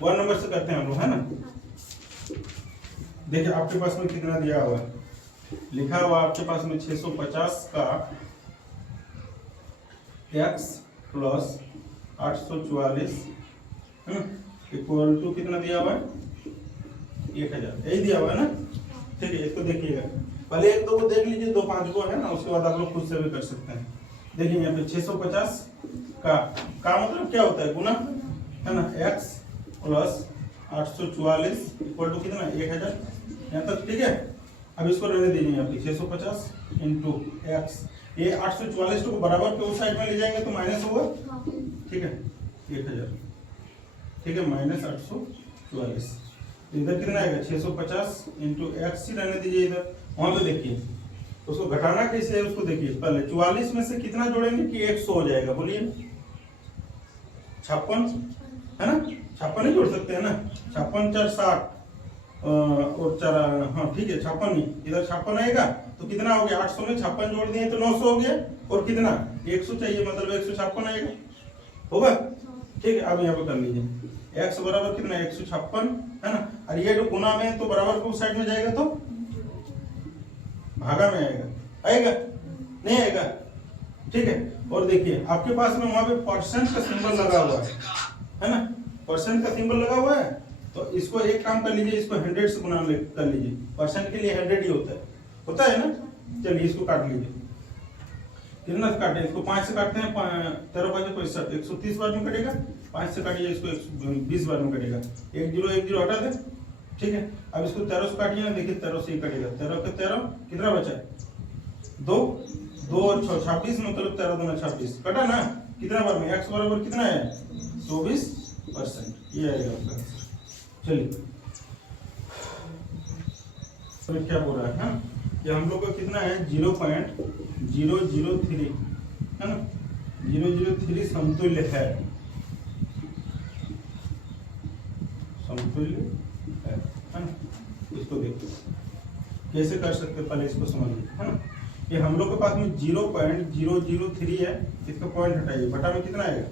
One number से करते हैं हम लोग, है ना। देखिए आपके पास में कितना दिया हुआ है, लिखा हुआ आपके पास में 650 का x प्लस 844 इक्वल टू कितना दिया हुआ है 1000, यही दिया हुआ है ना। ठीक है, इसको देखिएगा, पहले एक दो को देख लीजिए, दो पांच को है ना, उसके बाद आप लोग खुद से भी कर सकते हैं। देखिए यहाँ पे 650 का मतलब क्या होता है, गुना, है ना, x प्लस 844 इक्वल टू कितना 1000, यहाँ तक ठीक है। अब इसको रहने दीजिए यहाँ पे 650 इंटू एक्स, ये 844 को बराबर पे उस साइड में ले जाएंगे तो माइनस होगा, ठीक है 1000, ठीक है, माइनस 844, इधर कितना आएगा 650 इंटू एक्स ही रहने दीजिए इधर। वहां पे देखिए उसको घटाना कैसे है, उसको देखिए पहले 44 में से कितना जोड़ेंगे कि 100 हो जाएगा, बोलिए 56, है ना, 56 ही जोड़ सकते हैं ना, 56 4 60 और 4, हाँ ठीक है 56 ही, इधर 56 आएगा तो कितना हो गया, 800 में 56 जोड़ दिए तो 900 हो गया, और कितना 100 चाहिए, मतलब 156 आएगा, होगा, ठीक है। अब यहाँ पे कर लीजिए x बराबर कितना 156, है ना, और ये जो गुना में तो बराबर को उस साइड में जाएगा तो भागा में आएगा, आएगा नहीं आएगा, ठीक है। और देखिए आपके पास में वहां पे परसेंट का सिंबल लगा हुआ है ना, परसेंट का सिंबल लगा हुआ है, तो इसको एक काम कर लीजिए, इसको 100 से गुना कर लीजिए, परसेंट के लिए 100 ही होता है ना। चलिए इसको काट लीजिए, कितना से काटे, इसको 5 से काटते हैं, 13 5 65, 130 बार में कटेगा, 5 से काटिए इसको 120 बार में कटेगा, 1 0 हटा दे, ठीक है। अब इसको 13 से काटिए ना, देखिए 13 से ही कटेगा, 13 के 13 कितना बचा, 2 2 और 6 26, मतलब 13 दूना 26 कटा ना, कितना बार में, x बराबर कितना है 24%, ये आएगा आपका। चलिए तो क्या बोल रहा है ना, कि हम लोग का कितना है 0.003, है ना, 003 समतुल्य है, समतुल्य है ना। इसको देखो कैसे कर सकते हैं, पहले इसको समझिए, है ना। ये हम लोग के पास में 0.003 है, इसका पॉइंट हटाइए, बटा में कितना आएगा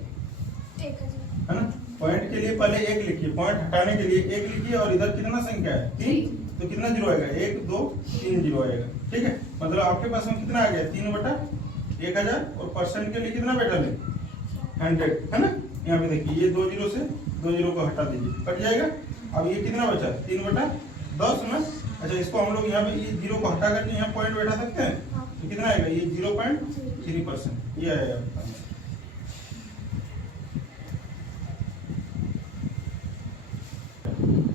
1000, है ना। पॉइंट के लिए पहले 1 लिखिए, पॉइंट हटाने के लिए 1 लिखिए, और इधर कितना संख्या है 3, तो कितना जीरो आएगा 1 2 3 जीरो आएगा, ठीक है। मतलब आपके पास में कितना आ गया 3 बटा 1000, और परसेंट के लिए कितना बैठा ले 100, है ना। यहाँ पे देखिए ये 2 जीरो से 2 जीरो को हटा दीजिए, कट जाएगा। अब ये कितना बचा 3 बटा 10 ना। अच्छा इसको हम लोग यहाँ पे ये जीरो को हटा करके यहाँ पॉइंट बैठा सकते हैं, तो कितना आएगा ये 0.3%, ये आएगा आपका।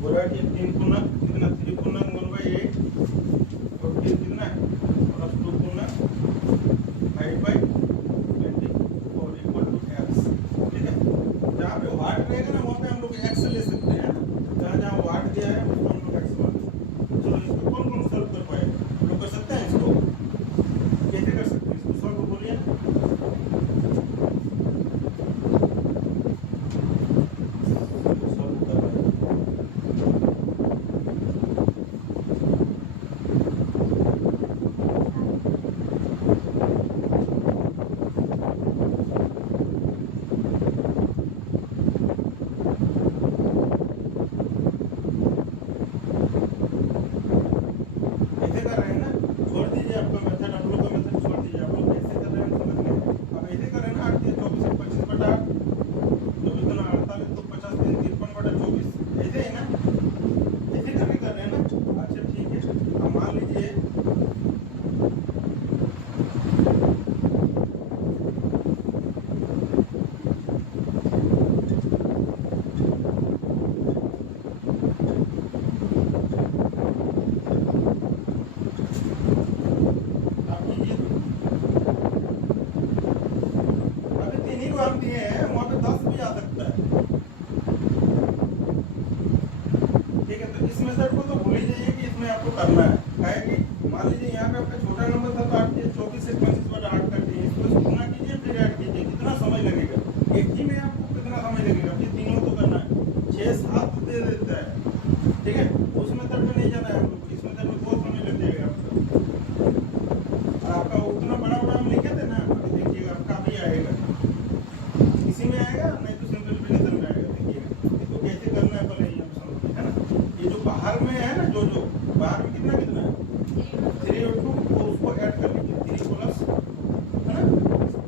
बोला कि 3 गुना कितना 3 गुना 1/8, और फिर कितना है प्लस 2 गुना 5/24 इक्वल टू x, ठीक है। जहाँ पे वाट रहेगा ना वहाँ पे हम लोग x ले सकते हैं, जहाँ जहाँ वाट दिया है उसको हम लोग x मान सकते हैं। चलो इसको कौन कौन सॉल्व कर पाएगा, हम लोग कर सकते हैं, इसको कैसे कर सकते हैं, इसको सॉल्व बोलिए। ऐसे कर रहे हैं ना, छोड़ दीजिए आपका मेथड, आप लोग का मेथड छोड़ दीजिए, आप लोग कैसे कर रहे हैं समझ में। अब ऐसे कर रहे हैं ना 8 3 24 25 बटा 8, 24 दूना 48, तो 50 3 53 बटा 24, ऐसे है ना, ऐसे करके कर रहे हैं ना। अच्छा ठीक है, अब मान लीजिए आप कीजिए, अभी 3 ही को हम दिए हैं, वहाँ पे 10 भी आ सकता है, ठीक है। तो इस मेथड को तो भूल ही जाइए कि इसमें आपको करना है, क्या है कि मान लीजिए यहाँ पे आपका छोटा नंबर था तो आप ये 24 से 25 बटा 8 कर दिए, इसको गुना कीजिए फिर ऐड कीजिए, कितना समय लगेगा, एक ही में आपको कितना समय लगेगा, फिर तीनों तो करना है, 6 7 दे देता है, ठीक है। उस मेथड में नहीं जाना है हम लोग, इस मेथड में बहुत समय लग जाएगा आपका, और आपका उतना बड़ा बड़ा हम लिखे थे ना, अभी देखिएगा आपका भी आएगा, इसी में आएगा नहीं तो सिंपलीफिकेशन में आएगा, देखिएगा इसको कैसे करना है जो बाहर में कितना कितना है 3 और 2, तो उसको ऐड कर लीजिए 3 प्लस, है ना।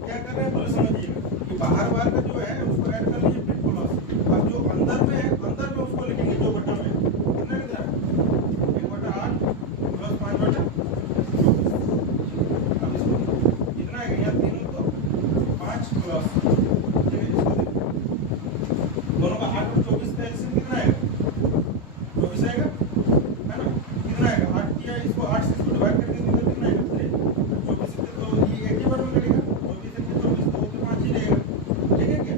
क्या कर रहे हैं बोले समझिएगा कि बाहर का जो है उसको ऐड कर लीजिए फिर प्लस, अब जो अंदर में है अंदर में उसको लिखेंगे जो बटा में कितना कितना है 1/8 प्लस 5/24। अब इसको कितना है यहाँ तीनों तो 5 प्लस, ठीक है। इसको देखिए दोनों का 8 और 24 का एलसीएम कितना आएगा 24 आएगा, है ना। कितना आएगा 8 किया, इसको 8 से इसको डिवाइड करके कितना कितना आएगा 24 से, तो ये एक ही बार में करेगा 24 से 24 तो 5 ही रहेगा, ठीक है क्या।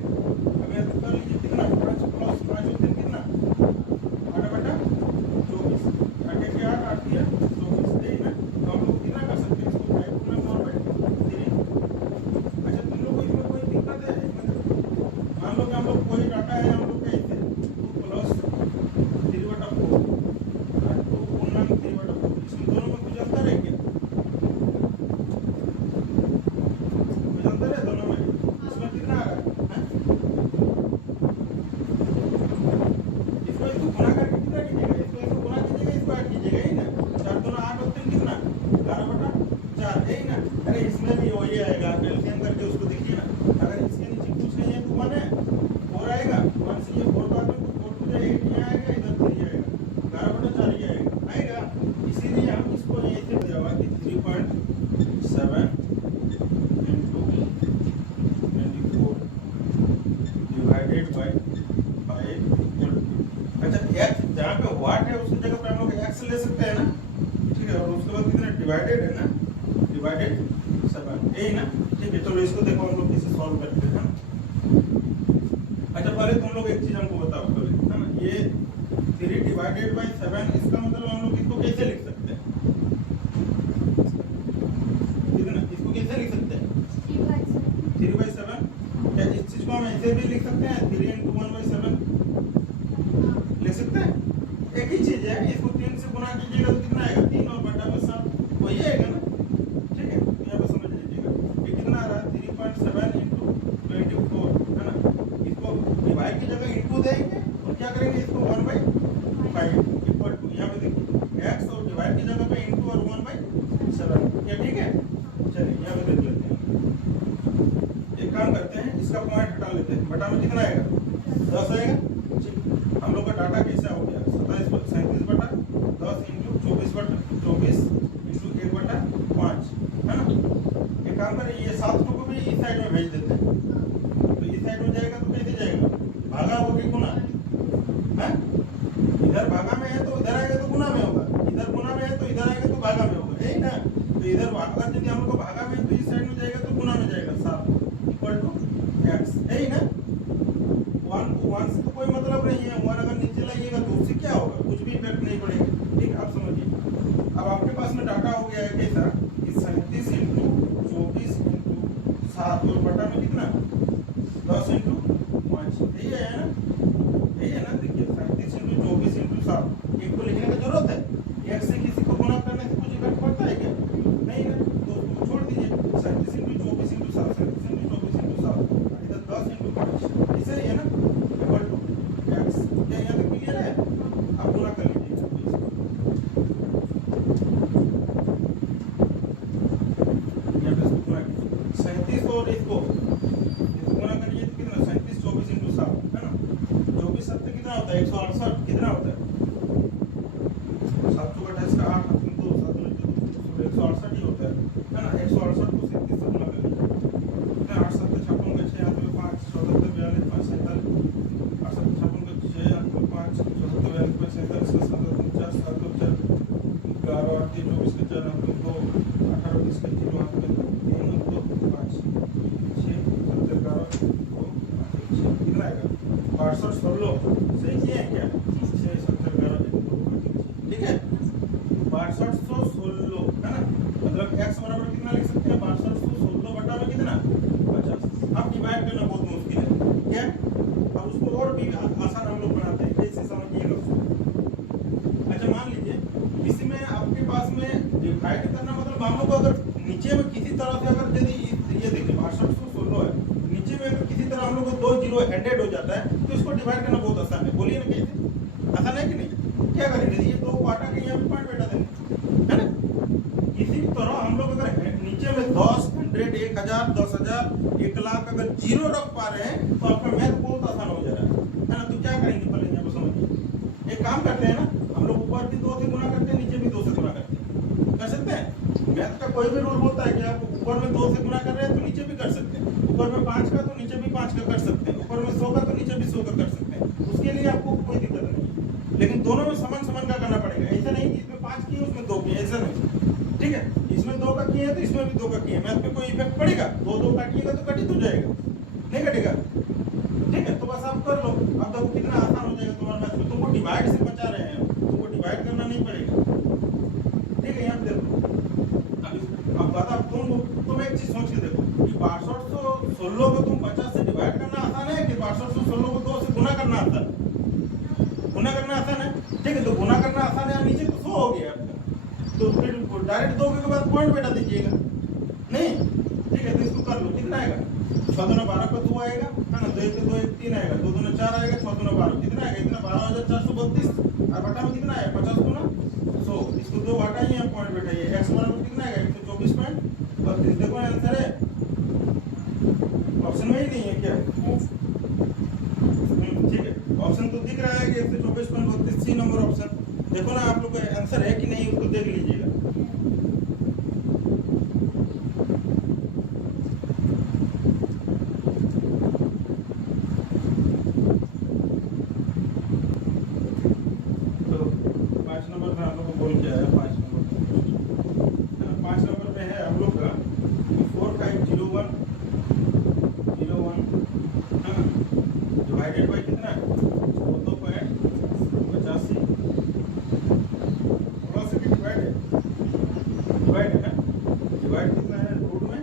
अब यहाँ कर लीजिए कितना 5 प्लस 5 और 3 कितना 8/24, 8 के 8 8 किया 24, यही ना। तो हम लोग कितना कर सकते हैं इसको 5 गुना 1/3। अच्छा तुम लोग को इसमें कोई दिक्कत है मान लो कि हम लोग कोई डाटा है हम लोग कैसे 2 प्लस 3/4 और 2 गुना 3/4, इसमें दोनों में कुछ अंतर है क्या, कुछ अंतर है दोनों में, इसमें कितना आ रहा है इसको इसको गुना करके कितना कीजिएगा, इसको गुना कीजिएगा, इसको ऐड कीजिएगा, ही ना। 4 दूना 8 और 3 कितना 11/4, यही ना। अरे इसमें भी वही आएगा, आप एलसीएम करके उसको देखिए ना, अगर इसके नीचे कुछ नहीं है तो 1 है 4 आएगा, 1 से ये 4 बाद में तो 4 to 8 यहाँ आएगा, इधर 3 आएगा, 11/4 ही आएगा। इसीलिए हम इसको ऐसे दिया हुआ कि 3.7 into 24 divided by 5 equal to, अच्छा x जहाँ पे वाट है उसकी जगह पे हम लोग x ले सकते हैं ना, ठीक है। और उसके बाद कितना डिवाइडेड है ना, डिवाइडेड 7, यही ना, ठीक है। चलो इसको देखो हम लोग कैसे सॉल्व करते हैं। अच्छा पहले तुम लोग एक चीज हमको बताओ पहले, है ना, ये 3 डिवाइडेड बाय 7 इसका मतलब हम लोग इसको कैसे लिख सकते हैं, कितना इसको कैसे लिख सकते हैं 3/7, क्या इस चीज को हम ऐसे भी लिख सकते हैं 3 into 1/7 लिख सकते हैं, एक ही चीज है। इसको 3 से गुना कीजिएगा तो कितना आएगा 3 और बटा में 7 वही आएगा ना, ठीक है। यहाँ पे समझ लीजिएगा ये कितना आ रहा है 3.7 into 24, है ना। इसको डिवाइड की जगह इंटू देंगे और क्या करेंगे इसको 1/5 इक्वल टू, यहाँ पे देखिए x और डिवाइड की जगह पे इंटू और 1/7, क्या ठीक है। चलिए यहाँ पे देख लेते हैं, एक काम करते हैं इसका पॉइंट हटा लेते हैं, बटा में कितना आएगा 10 आएगा, ठीक। हम लोग का डाटा कैसा हो गया 37/10 into 24/24 into 1/5, है ना। एक काम करें ये 7 को भी इस साइड में भेज देते हैं, तो इस साइड में जाएगा तो कैसे जाएगा भागा हो कि गुना है, इधर भागा में है तो इधर आएगा तो गुना में होगा, इधर गुना में है तो इधर आएगा तो भागा में होगा, यही ना। तो इधर भागा यदि हम लोग को भागा में तो इस साइड में जाएगा तो गुना में जाएगा 7 इक्वल टू x, यही ना। 1 से तो कोई मतलब नहीं है, 1 अगर नीचे लाइएगा तो उससे क्या होगा, कुछ भी इफेक्ट नहीं पड़ेगा, ठीक। आप समझिए अब आपके पास में डाटा हो गया है कैसा कि 37 into 24 into 7 और बटा में कितना 10 into 5, यही है ना, यही है ना। देखिए 37 into 24 into 7 एक को लिखने की जरूरत है, एक से किसी को गुना करने से कुछ इफेक्ट पड़ता है क्या, नहीं ना। तो उसको छोड़ दीजिए 37 into 24 into 7, 37 into 24 into 7, इधर 10 into 5, ऐसे ही है ना इक्वल टू x, क्या यहाँ तक क्लियर है। आप गुना कर लीजिए यहाँ पे गुना 37 और इसको गुना करिए तो कितना 37 24 into 7, है ना। 24 7 कितना होता है 168, कितना होता है 7 का 28 का 8 तो 168 ही होता है ना। 168 को 37 से गुना करिए कितना 8 7 56 का 6 हाथ में 5 77 42 5 47, 8 7 56 का 6 हाथ में 5 77 42 5 47 का 7 49 7 और 4 11 8 24 के 4 हाथ में 2 18 20 के 3 हाथ में 3 2 5 6 7 11 2 5 कितना आएगा 62 16, सही किए हैं क्या 6 7 11 2 ठीक है 6216, है ना। मतलब x बराबर कितना लिख सकते हैं 6216 बटा में कितना 50। अब डिवाइड करना बहुत मुश्किल है क्या, अब उसको और भी आसान हम लोग बनाते हैं, कैसे समझिएगा उसको। अच्छा मान लीजिए इसमें आपके पास में डिवाइड करना मतलब हम लोग को अगर नीचे में किसी तरह से अगर यदि ये देखिए 6216 है, नीचे में अगर किसी तरह हम लोग को 2 जीरो एडेड हो जाता है तो इसको डिवाइड करना बहुत आसान है, बोलिए ना कैसे आसान है कि नहीं। क्या करेंगे ये 2 काटा के अगर जीरो रख पा रहे हैं तो आपका मैथ बहुत आसान हो जा रहा है ना। तो क्या करेंगे पहले यहाँ पर समझिए, एक काम करते हैं ना, हम लोग ऊपर भी 2 से गुना करते हैं, नीचे भी 2 से गुना करते हैं, कर सकते हैं। मैथ का कोई भी रूल होता है कि आप ऊपर में 2 से गुना कर रहे हैं तो नीचे भी कर सकते हैं, ऊपर में 5 का तो नीचे भी 5 का कर सकते हैं, ऊपर में 100 का तो नीचे भी 100 का कर सकते हैं, उसके लिए आपको कोई दिक्कत नहीं है। लेकिन दोनों में समान समान का करना पड़ेगा, ऐसा नहीं कि इसमें 5 किए उसमें 2 किए, ऐसा नहीं, ठीक है। इसमें 2 का किए तो इसमें भी 2 का किए, मैथ पे कोई इफेक्ट पड़ेगा? 2 काटिएगा तो कटित हो जाएगा, नहीं कटेगा, ठीक है। तो बस आप कर लो, अब देखो कितना आसान हो जाएगा तुम्हारा मैथ में। तुमको डिवाइड से बचा रहे हैं, तुमको डिवाइड करना नहीं पड़ेगा, ठीक है। यहाँ पे देखो अब बता, तुम एक चीज सोच के देखो कि 6216 को तुम 50 से डिवाइड करना आसान है कि 6216 को 2 से गुना करना आता है? गुना करना आसान है, ठीक है। तो गुना करना आसान है, नीचे तो 100 हो गया आपका, तो फिर डायरेक्ट 2 के बाद पॉइंट बैठा दीजिएगा, नहीं, ठीक है। तो इसको कर लो, कितना आएगा? 6 दूना 12 का 2 आएगा, है ना, 2 1 2 1 3 आएगा, 2 दूना 4 आएगा, 6 दूना 12 कितना आएगा? इतना 12432 और बटा में कितना आएगा? 50 गुना 100, इसको 2 घटाइए, यहाँ पॉइंट बैठाइए, x बराबर कितना आएगा? 124.32। देखो आंसर है, ऑप्शन में ही नहीं है क्या? ठीक है, ऑप्शन तो दिख रहा है कि 124.32 सी नंबर ऑप्शन। देखो ना आप लोग का आंसर है कि नहीं, उसको देख लीजिएगा। तो 5 नंबर में आप लोग को बोल के आया, 5 नंबर में है हम लोग का 4501 डिवाइडेड बाई कितना? 14.85, थोड़ा सा डिवाइड है, डिवाइड है ना, डिवाइड कितना है रूट में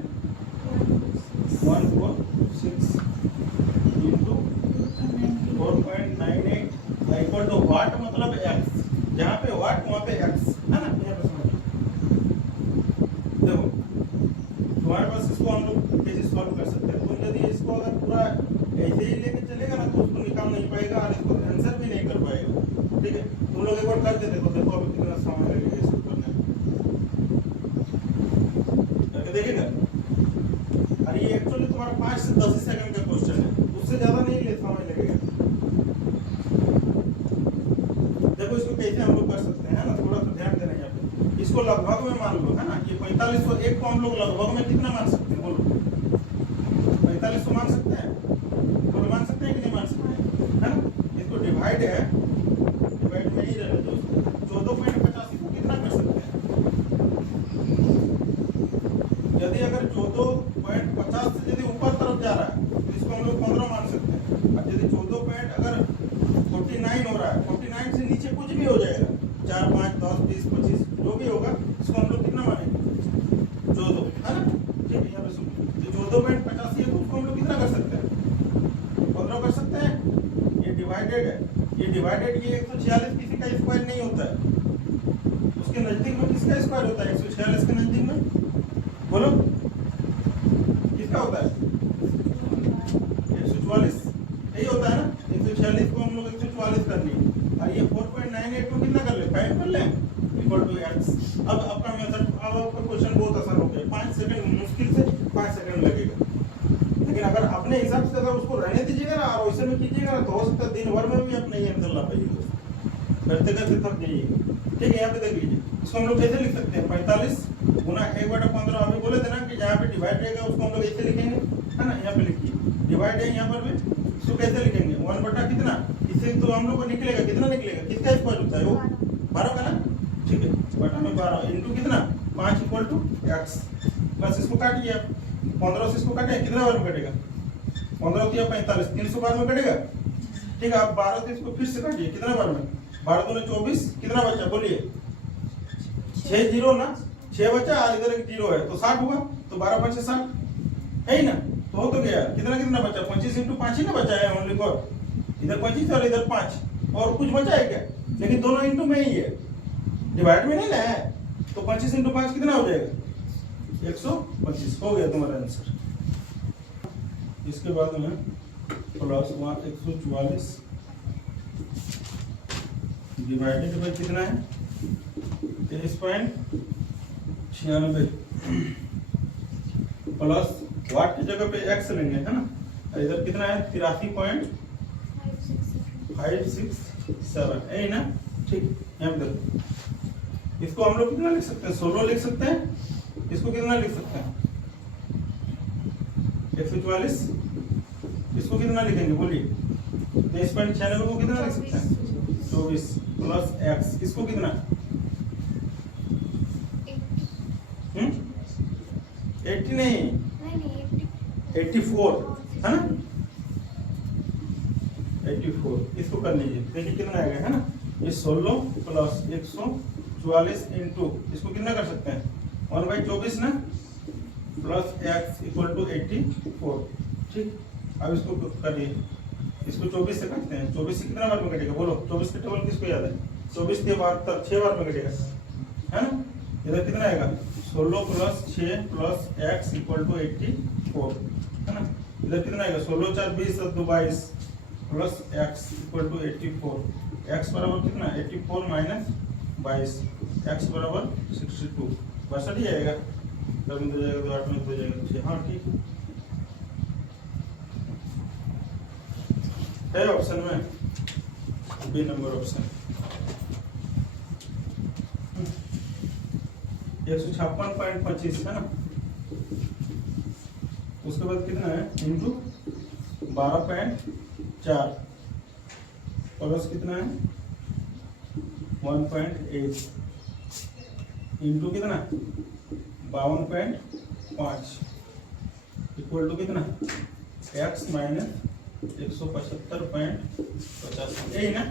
146 इंटू 4.98 इक्वल टू वाट, मतलब x, जहाँ पे वाट वहाँ पे x, है ना। यहाँ पे समझिए, देखो तुम्हारे पास इसको हम लोग कैसे सॉल्व कर सकते हैं। तुम यदि इसको अगर पूरा ऐसे ही लेके चलेगा ना तो उसको निकाल नहीं पाएगा और इसको आंसर भी नहीं कर पाएगा, ठीक है। तुम लोग एक बार करके देखो, देखो अभी कितना समय लगेगा इसको करने में, करके देखिएगा। और ये एक्चुअली तुम्हारा 5 से 10 सेकंड का क्वेश्चन है, उससे ज्यादा नहीं ले समय लगेगा। देखो इसको कैसे हम लोग कर सकते हैं, है ना, थोड़ा सा ध्यान देना यहाँ पे। इसको लगभग में मान लो, है ना, ये 4501 को हम लोग लगभग में कितना मान सकते हैं? बोलो 4500 मान सकते हैं? बोलो मान सकते हैं कि नहीं मान सकते, है ना। इसको डिवाइड है, डिवाइड में ही रहे दोस्तों, 14.85 को कितना कर सकते हैं? यदि अगर 14.50 से यदि ऊपर तरफ जा रहा है तो इसको हम लोग 15 मान सकते हैं। अब यदि 49 हो रहा है, 49 से नीचे कुछ भी हो जाएगा, 4 5 10 20 25 जो भी होगा, इसको हम लोग कितना मानेंगे? 14, है ना, ठीक है। यहाँ पे सुनिए, जो 14.85 है तो उसको हम लोग कितना कर सकते हैं? 15 कर सकते हैं। ये डिवाइडेड है, ये डिवाइडेड, ये 146 किसी का स्क्वायर नहीं होता है, उसके नजदीक में किसका स्क्वायर होता है? 146 के नजदीक में, बोलो किसका होता है? 144, यही होता है ना। 146 को हम लोग 144 कर लिए, और ये 4.98 को कितना कर ले? 5 कर ले, इक्वल टू x। अब आपका मेथड, अब आपका क्वेश्चन बहुत आसान हो गया, 5 सेकंड, मुश्किल से 5 सेकंड लगेगा। लेकिन अगर अपने हिसाब से अगर उसको रहने दीजिएगा ना और वैसे में कीजिएगा ना, तो हो सकता है दिन भर में भी आप नहीं आंसर ला पाइएगा, करते करते थक जाइएगा, ठीक है। यहाँ पे देख लीजिए, इसको हम लोग कैसे लिख सकते हैं? 45 गुना 1/15। अभी बोले थे ना कि जहाँ पे डिवाइड रहेगा उसको हम लोग ऐसे लिखेंगे, है ना। यहाँ पे लिखिए, डिवाइड है यहाँ पर भी, इसको कैसे लिखेंगे? 1 बटा कितना, इससे तो हम लोग को निकलेगा, कितना निकलेगा? किसका स्क्वायर होता है वो? 12 का ना, ठीक है। बटा में 12 इंटू कितना? 5 इक्वल टू x। बस इसको काटिए आप, 15 से इसको काटे, कितना बार में कटेगा? 15 होती है 45, 300 बार में कटेगा, ठीक है। आप 12 से इसको फिर से काटिए, कितना बार में? 12 दूनी 24, कितना बचा बोलिए? 6 जीरो ना, 6 बचा और इधर एक जीरो है तो 60 हुआ, तो 12 5 60 है ही ना। तो हो तो गया, कितना कितना बचा? 25 इंटू 5 ही ना बचा है ओनली फॉर, इधर 25 और इधर 5, और कुछ बचा है क्या? लेकिन दोनों इंटू में ही है, डिवाइड में नहीं ना है, तो 25 इंटू 5 कितना हो जाएगा? 125 हो गया तुम्हारा आंसर। इसके बाद में प्लस 144 डिवाइडेड बाई कितना है? 23.96 प्लस वाट की जगह पे एक्स लेंगे, है ना। इधर कितना है 83.567 है ना। ठीक, यहाँ पे देखो, इसको हम लोग कितना लिख सकते हैं 16 लिख सकते हैं। इसको कितना लिख सकते हैं 144। इसको कितना लिखेंगे बोलिए 23.96 को कितना लिख सकते हैं 24 प्लस एक्स। इसको कितना 80 नहीं 84 है ना 84। इसको कर लीजिए, देखिए कितना आएगा, है ना। ये 16 प्लस 144 इंटू इसको कितना कर सकते हैं 1/24 ना, प्लस एक्स इक्वल टू 84। ठीक, अब इसको करिए, इसको 24 से काटते हैं। 24 से कितना बार में कटेगा बोलो, 24 का टेबल किसको याद है 24 के बाद तक 6 बार में कटेगा, है ना। इधर कितना आएगा 16 plus 6 plus x equal to 84, है ना। इधर कितना आएगा 16 4 20 2 22 plus x equal to 84। X बराबर कितना 84 माइनस 22, एक्स बराबर 62। 62 ही आएगा, 10 में 2 जाएगा तो 8 में 2 जाएगा 6। हाँ ठीक है ऑप्शन में बी नंबर ऑप्शन। 156.25 है ना। उसके बाद कितना है इंटू 12.4 प्लस कितना है 1.8 इंटू कितना 52.5 इक्वल टू कितना एक्स माइनस 175.50, यही ना।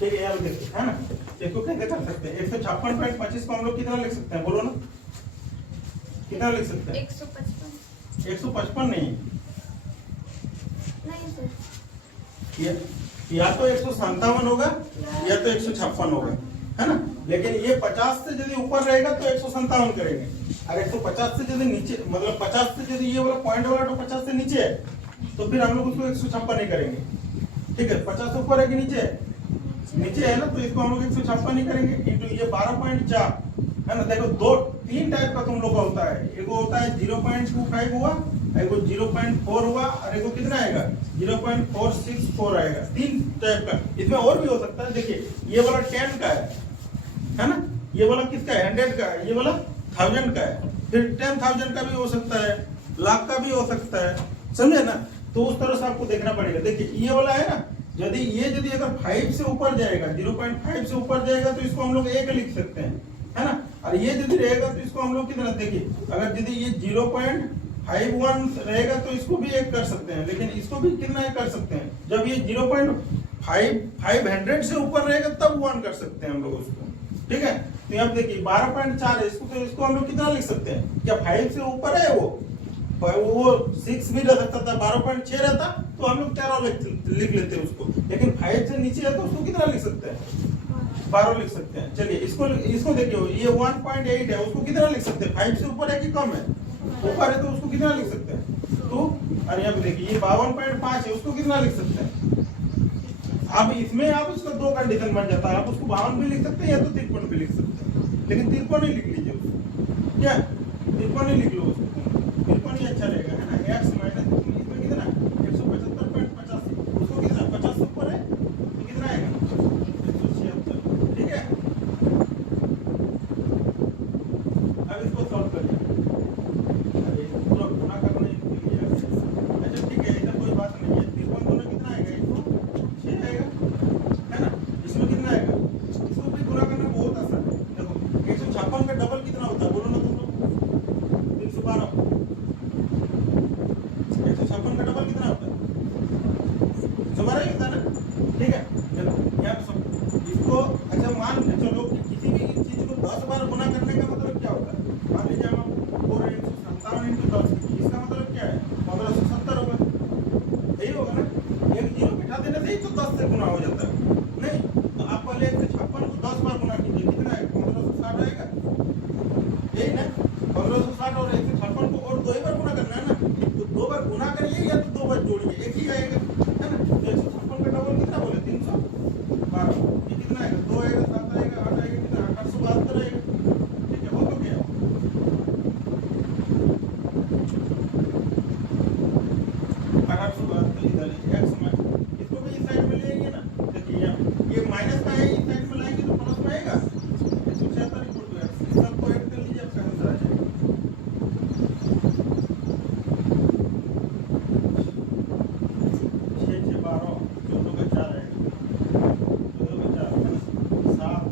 ठीक है, यार देखिए, है ना। इसको कैसे कर सकते हैं 156.25 को हम लोग कितना लिख सकते हैं बोलो ना, कितना लिख सकते हैं 155 नहीं सर, या तो 157 होगा या तो 156 होगा, है ना। लेकिन ये 50 से यदि ऊपर रहेगा तो 157 करेंगे, और 150 से यदि नीचे, मतलब 50 से यदि ये वाला पॉइंट वाला तो 50 से नीचे है तो फिर हम लोग उसको 156 नहीं करेंगे। ठीक है, 50 से ऊपर है कि नीचे है, नीचे है ना, तो इसको हम लोग 156 नहीं करेंगे। इंटू ये 12.4 है ना। देखो दो तीन टाइप का तुम लोग का होता है, एक होता है 0.25 हुआ, एक 0.4 हुआ, और एक कितना आएगा 0.464 आएगा। तीन टाइप का, इसमें और भी हो सकता है। देखिए ये वाला 10 का है ना, ये वाला किसका है 100 का है, ये वाला 1000 का है, फिर 10,000 का भी हो सकता है, लाख का भी हो सकता है, समझे ना। तो उस तरह से आपको देखना पड़ेगा। देखिए ये वाला है ना, यदि अगर 5 से ऊपर जाएगा 0.5 से ऊपर जाएगा तो इसको हम लोग 1 लिख सकते हैं, है ना। और ये यदि रहेगा तो इसको हम लोग कितना, देखिए अगर यदि ये 0.51 रहेगा तो इसको भी 1 कर सकते हैं, लेकिन इसको भी कितना कर सकते हैं जब ये 0.500 से ऊपर रहेगा तब 1 कर सकते हैं हम लोग उसको। ठीक है, तो यहाँ देखिए 12.4 है, इसको हम लोग कितना लिख सकते हैं, क्या 5 से ऊपर है वो 6 भी रह सकता था, 12.6 रहता तो हम लोग 13 लिख लेते हैं उसको, लेकिन 5 से नीचे है तो उसको कितना लिख सकते हैं 12 लिख सकते हैं। चलिए इसको देखिए, ये 1.8 है, उसको कितना लिख सकते हैं 5 से ऊपर है कि कम है, ऊपर है तो उसको कितना लिख सकते हैं 2। और यहाँ पे देखिए ये 52.5 है, उसको कितना लिख सकते हैं। अब इसमें आप उसका 2 कंडीशन बन जाता है, आप उसको 52 भी लिख सकते हैं या तो 53 भी लिख सकते हैं, लेकिन 53 ही लिख लीजिए उसको, क्या 53 ही लिख लो उसको, 53 ही अच्छा रहेगा, है ना। एक्स माइनस इसमें कितना 175.85, उसको कितना 50 से ऊपर है तो कितना आएगा 176। ठीक है, अब इसको सॉल्व करिए। अरे पूरा गुना करने के लिए अच्छा ठीक है, इधर कोई बात नहीं है। 53 गुना कितना आएगा 106 आएगा, है ना। इसमें कितना आएगा, इसको भी गुना करना बहुत आसान है। देखो 156 का डबल कितना होता है बोलो ना तुम लोग 312। 156 का डबल कितना होता है 112 ही होता है ना। ठीक है, चलो यहाँ पे इसको अच्छा मान चलो कि किसी भी चीज को 10 बार गुना करने का मतलब क्या होता है। मान लीजिए हम 457 इंटू 10, इसका मतलब क्या है 1570 होगा, यही होगा ना। एक जीरो बिठा देने से ही तो 10 से गुना हो जाता है नहीं। तो आप पहले 156 को 10 बार गुना कीजिए, कितना है 1560 आएगा, यही ना। 1560 और 156 को और 2 ही बार गुना करना है ना, तो 2 बार गुना करिए या तो 2 बार जोड़िए, एक ही आएगा, है ना। तो 156 का डबल कितना बोले 312, ये कितना आएगा 2 आएगा 7 आएगा 8 आएगा, कितना 872 आएगा। ठीक है, हो 1872 इधर x में इसको भी इस साइड में ले आएंगे ना। देखिए ये माइनस का है, इस साइड में लाएंगे तो प्लस में आएगा। 176 इक्वल टू x, इस सबको ऐड कर लीजिए, आपका आंसर आ जाएगा। 6 6 12 14 का 4 है, 14 का 4 है ना, 7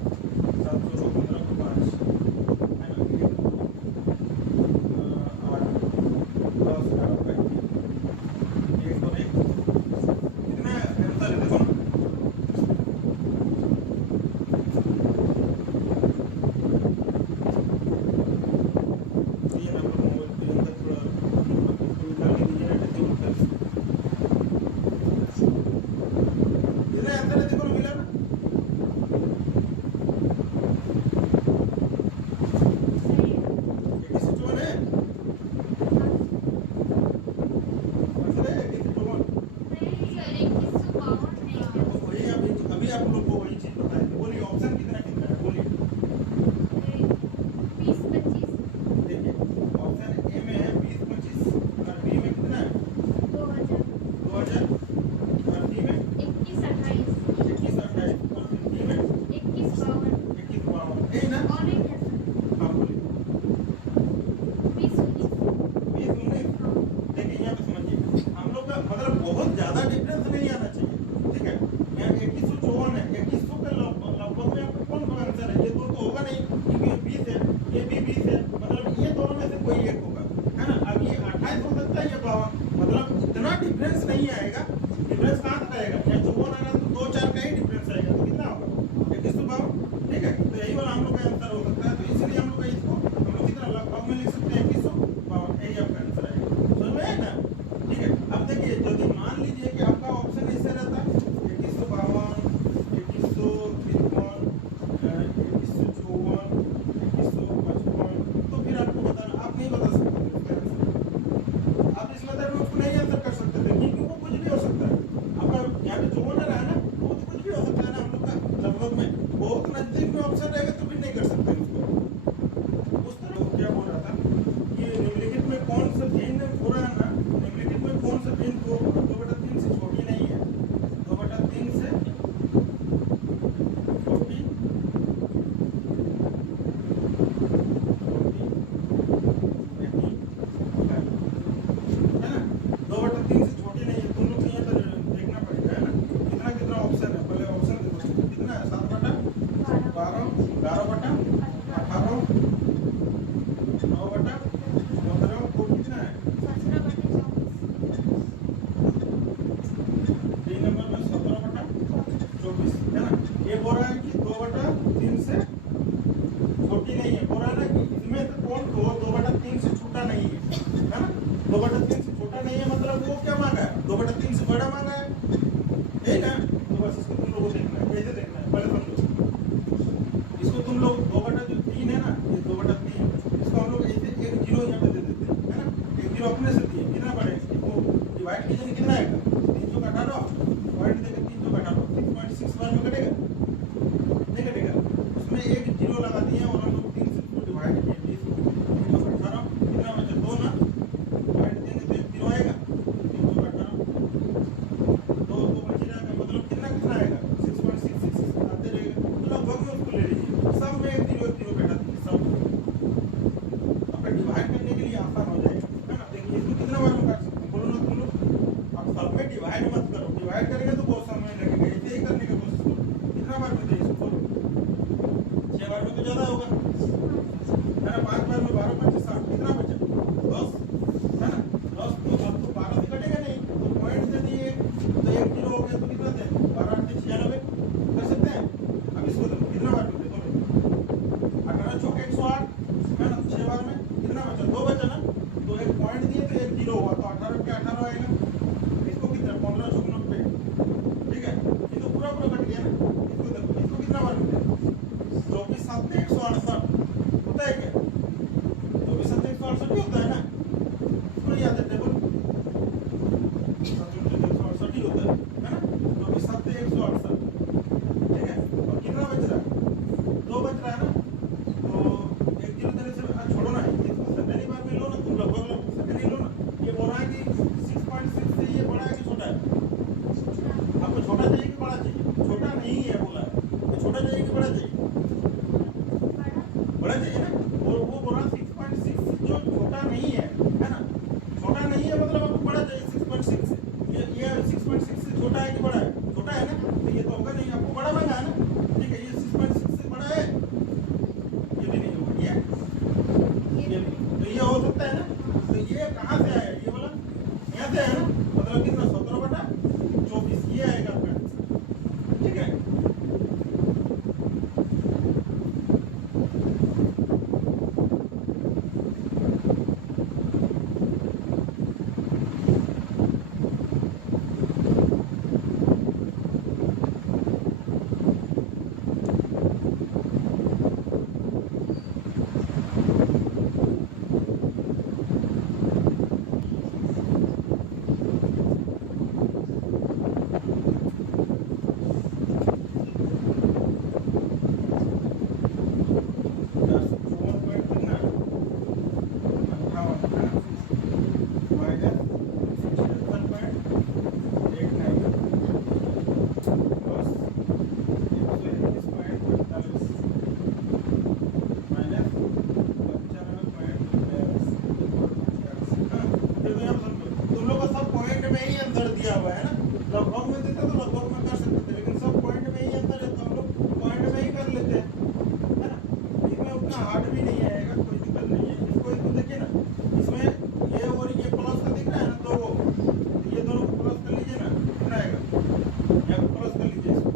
7 16 15 को 5 है ना, 8 10 11 का 1 और 1 कितना आंसर है देखो ना। ये ना मोबाइल के अंदर थोड़ा निकाल के दीजिए ना, देखिए उत्तर कितना आंसर है देखो ना, मिला ना। ये किसी चोर है, आंसर है किसी चोर। तो वही अभी आप लोग को वही चीज बताएं। बोलिए ऑप्शन कितना कितना है, बोलिए। देखिए ऑप्शन ए में है 20 25 और बी में कितना है 2000 और डी में 21 28 और डी में 21 52 यही ना। हाँ बोलिए 20 19। देखिए यहाँ पे समझिए, हम लोग का मतलब बहुत ज्यादा डिफरेंस नहीं आना चाहिए, ठीक है। यहाँ 2154 है, 2100 के लगभग में आपका कौन सा आंसर है, ये दो तो होगा नहीं क्योंकि 20 है, ये भी 20 है, मतलब ये दोनों में से कोई एक होगा, है ना। अब ये 28 हो सकता है, ये 52, मतलब इतना डिफरेंस नहीं आएगा। डिफरेंस कहाँ तक आएगा, यहाँ 54 आएगा तो 2 4 का ही डिफरेंस आएगा, तो कितना होगा 2152, ठीक है। तो यही वाला हम लोग का आंसर हो सकता है, तो इसलिए हम लोग का इसको हम लोग कितना लगभग में लिख सकते हैं 2152, यही आपका आंसर आएगा। समझ में आया ना, ठीक है। अब देखिए यदि मान लीजिए कि आपका ऑप्शन ऐसे रहता 2152 2153 2154 2155, तो फिर आपको बताना, आप नहीं बता सकते इसका आंसर। आप इस मेथड में उसको नहीं आंसर कर सकते थे क्योंकि वो कुछ भी हो सकता है। आपका यहाँ पे 54 रहा है ना, वो तो कुछ भी हो सकता है ना, हम लोग का लगभग में बहुत नजदीक में ऑप्शन रहेगा तो फिर नहीं कर सकते उसको। उस तरह वो क्या बोल रहा था कि निम्नलिखित में कौन सा भिन्न हो रहा है ना, निम्नलिखित में कौन सा भिन्न को 2/3 से छोटी नहीं है, 2/3 से छोटी है ना, 2/3 से छोटी नहीं है। तुम लोग को यहाँ पर देखना पड़ेगा, है ना, कितना कितना ऑप्शन है। पहले ऑप्शन देखो कितना है, 7/12 11/18 9/15 को कितना है 3 नंबर में 17/24 है ना। ये बोल रहा है कि 2/3 से छोटी नहीं है, बोल रहा है ना कि इसमें से कौन को 2/3 से छोटा नहीं है ना। 2/3 से छोटा नहीं है मतलब वो क्या मांगा है, 2/3 से बड़ा मांगा है, यही ना। तो बस इसको तुम लोगों को देखना है, कैसे देखना है पहले समझो। इसको तुम लोग 2/3 है ना, ये 2/3 इसको हम लोग ऐसे एक जीरो यहाँ पे दे देते हैं, है ना। एक जीरो अपने से दिए, कितना बढ़े इसको डिवाइड कीजिए, कितना आएगा 318 पॉइंट देकर 318 6.65 में कटेगा, नहीं कटेगा। उसमें एक जीरो लगा दिए और हम लोग 3 से इसको डिवाइड किए, 318 कितना बचा 2 ना, पॉइंट देंगे तो एक जीरो आएगा 318 हुआ है ना, लगभग में देते तो लगभग में कर सकते थे, लेकिन सब पॉइंट में ही अंतर है तो हम लोग पॉइंट में ही कर लेते हैं, है ना। इसमें उतना हार्ड भी नहीं आएगा, कोई दिक्कत नहीं है। इसको इसको देखिए ना, इसमें ये और ये प्लस का दिख रहा है ना, तो ये दोनों को प्लस कर लीजिए ना, कितना आएगा, यहाँ को प्लस कर लीजिए इसको,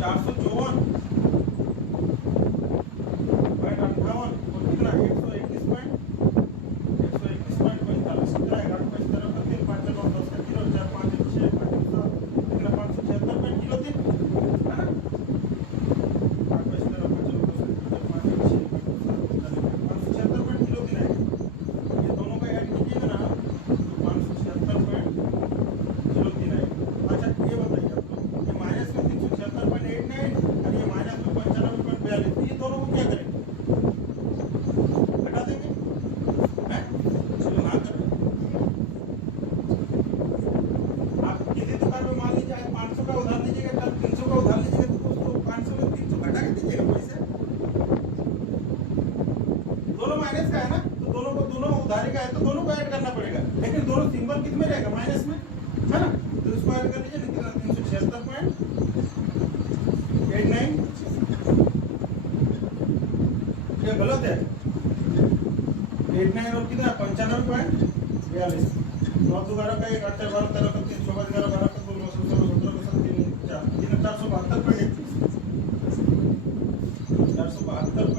454.58 और कितना 121.45 कितना है, 8 5 13 का 3 5 9 10 का किलो 4 5 6 5 7 कितना 576 किलो थी, है ना। 8 5 13 5 9 10 5 6 576 किलो थी ना, ये दोनों का ऐड कीजिएगा ना तो 576 किलो थी ना। अच्छा ये बताइए आप लोग, ये माइनस में 376.89 और ये माइनस में 95.42, ये दोनों को क्या करेंगे, हटा देंगे, हैं? चलो ना करें। आप किसी दुकान में मान लीजिए 500 का उधार लीजिएगा, कल 300 का उधार लीजिएगा, तो उसको 500 में 300 घटा के दीजिएगा पैसे, दोनों माइनस का है ना, तो दोनों को, दोनों उधारी का है तो दोनों को ऐड करना पड़ेगा, लेकिन दोनों सिंबल किस में रहेगा, माइनस में, है ना। तो इसको ऐड कर लीजिए, कितना 376.89, ये गलत है, 89 और कितना 95.42, 9 12 का 1 8 12 13 का 3 16 11 12 का 2 9 17 17 का 3 4 472.31, 472